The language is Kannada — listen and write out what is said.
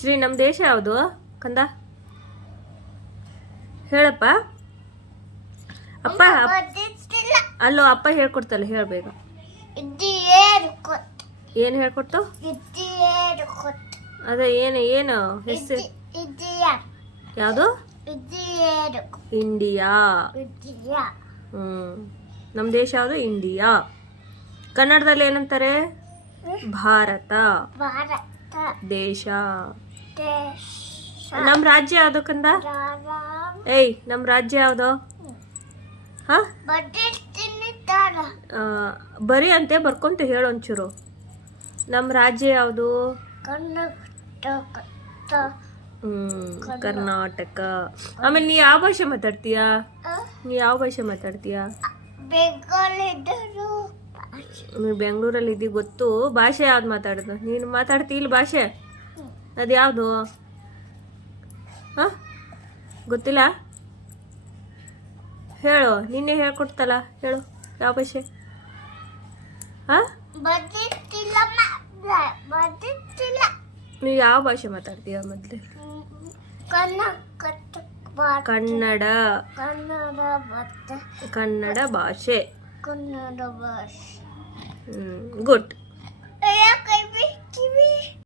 ಶ್ರೀ, ನಮ್ಮ ದೇಶ ಯಾವುದು ಕಂದ? ಹೇಳಪ್ಪ. ಅಪ್ಪ ಅಲ್ಲೋ, ಅಪ್ಪ ಹೇಳ್ಕೊಡ್ತಲ್ಲ, ಹೇಳ್ಬೇಕ. ಏನು ಹೇಳ್ಕೊಡ್ತು? ಅದ ಏನು ಹೆಸರು ಯಾವುದು? ಇಂಡಿಯಾ. ನಮ್ಮ ದೇಶ ಯಾವುದು? ಇಂಡಿಯಾ. ಕನ್ನಡದಲ್ಲಿ ಏನಂತಾರೆ? ಭಾರತ ದೇಶ. ನಮ್ಮ ರಾಜ್ಯ ಯಾವುದು ಕಂದ? ಏಯ್, ನಮ್ಮ ರಾಜ್ಯ ಯಾವುದು? ಹಾ, ಬರೀ ಅಂತೆ ಬರ್ಕೊಂತ ಹೇಳು ಒಂಚೂರು. ನಮ್ಮ ರಾಜ್ಯ ಯಾವುದು? ಕರ್ನಾಟಕ. ಆಮೇಲೆ ನೀ ಯಾವ ಭಾಷೆ ಮಾತಾಡ್ತೀಯಾ? ನೀನು ಬೆಂಗಳೂರಲ್ಲಿ ಇದ್ದೀವಿ ಗೊತ್ತು. ಭಾಷೆ ಯಾವ್ದು ಮಾತಾಡೋದು? ನೀನು ಮಾತಾಡ್ತೀಯ ಇಲ್ಲಿ ಭಾಷೆ? ಅದು ಯಾವುದು? ಹಾಂ, ಗೊತ್ತಿಲ್ಲ? ಹೇಳು, ನಿನ್ನೆ ಹೇಳ್ಕೊಡ್ತಲ್ಲ, ಹೇಳು ಯಾವ ಭಾಷೆ? ಹಾಂ, ನೀವು ಯಾವ ಭಾಷೆ ಮಾತಾಡ್ತೀಯ ಮೊದಲೇ? ಕನ್ನಡ ಭಾಷೆ. ಗುಡ್.